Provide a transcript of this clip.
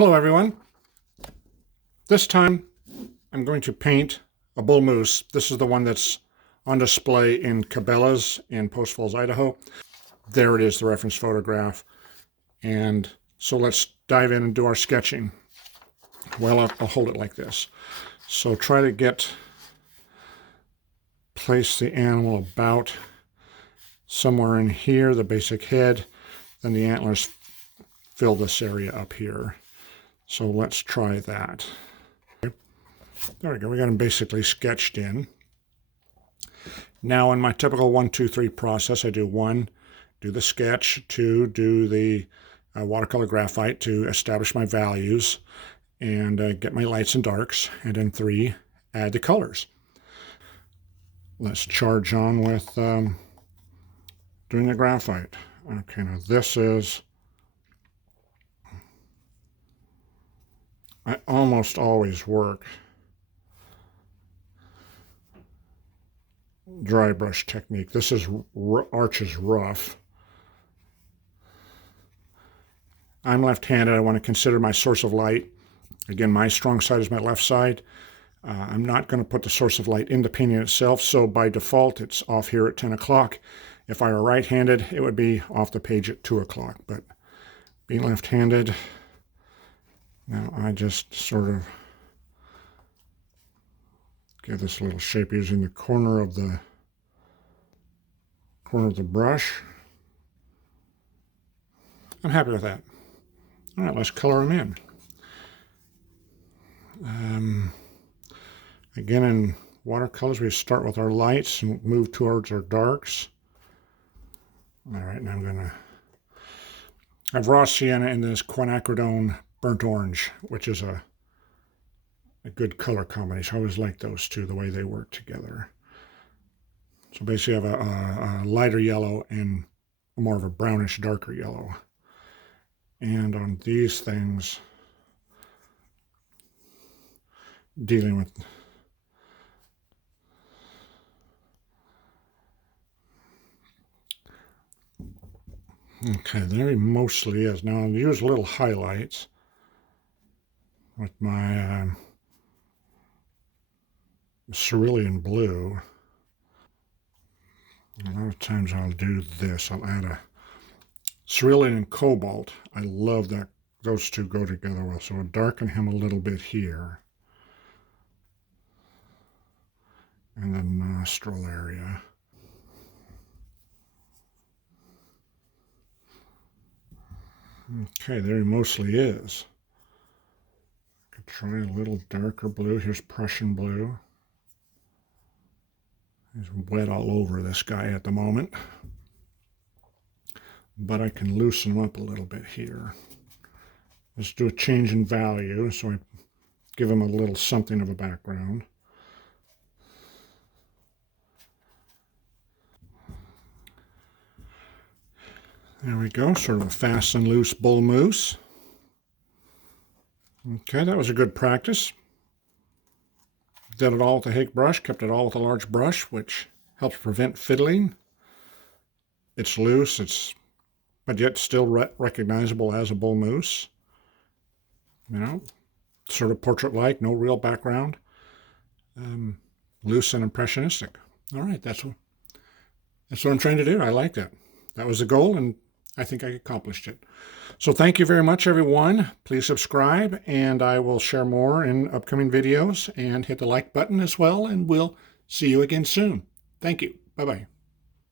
Hello everyone. This time I'm going to paint a bull moose. This is the one that's on display in Cabela's in Post Falls, Idaho. There it is, the reference photograph. And so let's dive in and do our sketching. Well, I'll hold it like this. So try to place the animal about somewhere in here, the basic head, then the antlers fill this area up here. So let's try that. There we go, we got them basically sketched in. Now in my typical 1, 2, 3 process, I do 1, do the sketch, 2, do the watercolor graphite to establish my values and get my lights and darks, and then 3, add the colors. Let's charge on with doing the graphite. Okay, now this is, I almost always work dry brush technique. This is Arch's rough. I'm left-handed. I want to consider my source of light. Again, my strong side is my left side. I'm not going to put the source of light in the painting itself, so by default it's off here at 10 o'clock. If I were right-handed, it would be off the page at 2 o'clock, but being left-handed, now I just sort of give this a little shape using the corner of the brush. I'm happy with that. All right, let's color them in. Again, in watercolors, we start with our lights and move towards our darks. All right, now I have raw sienna in this quinacridone burnt orange, which is a good color combination. I always like those two, the way they work together. So basically I have a lighter yellow and more of a brownish darker yellow. And on these things, dealing with okay, there he mostly is. Now I'll use little highlights with my cerulean blue. A lot of times I'll do this. I'll add a cerulean and cobalt. I love that those two go together well. So I'll darken him a little bit here. And the nostril area. Okay, there he mostly is. I could try a little darker blue. Here's Prussian blue. He's wet all over this guy at the moment. But I can loosen him up a little bit here. Let's do a change in value, so I give him a little something of a background. There we go, sort of a fast and loose bull moose. Okay, that was a good practice. Did it all with a Hake brush, kept it all with a large brush, which helps prevent fiddling. It's loose, but yet still recognizable as a bull moose. You know, sort of portrait-like, no real background. Loose and impressionistic. All right, that's what I'm trying to do. I like that. That was the goal, and I think I accomplished it. So thank you very much, everyone. Please subscribe, and I will share more in upcoming videos, and hit the like button as well, and we'll see you again soon. Thank you. Bye-bye.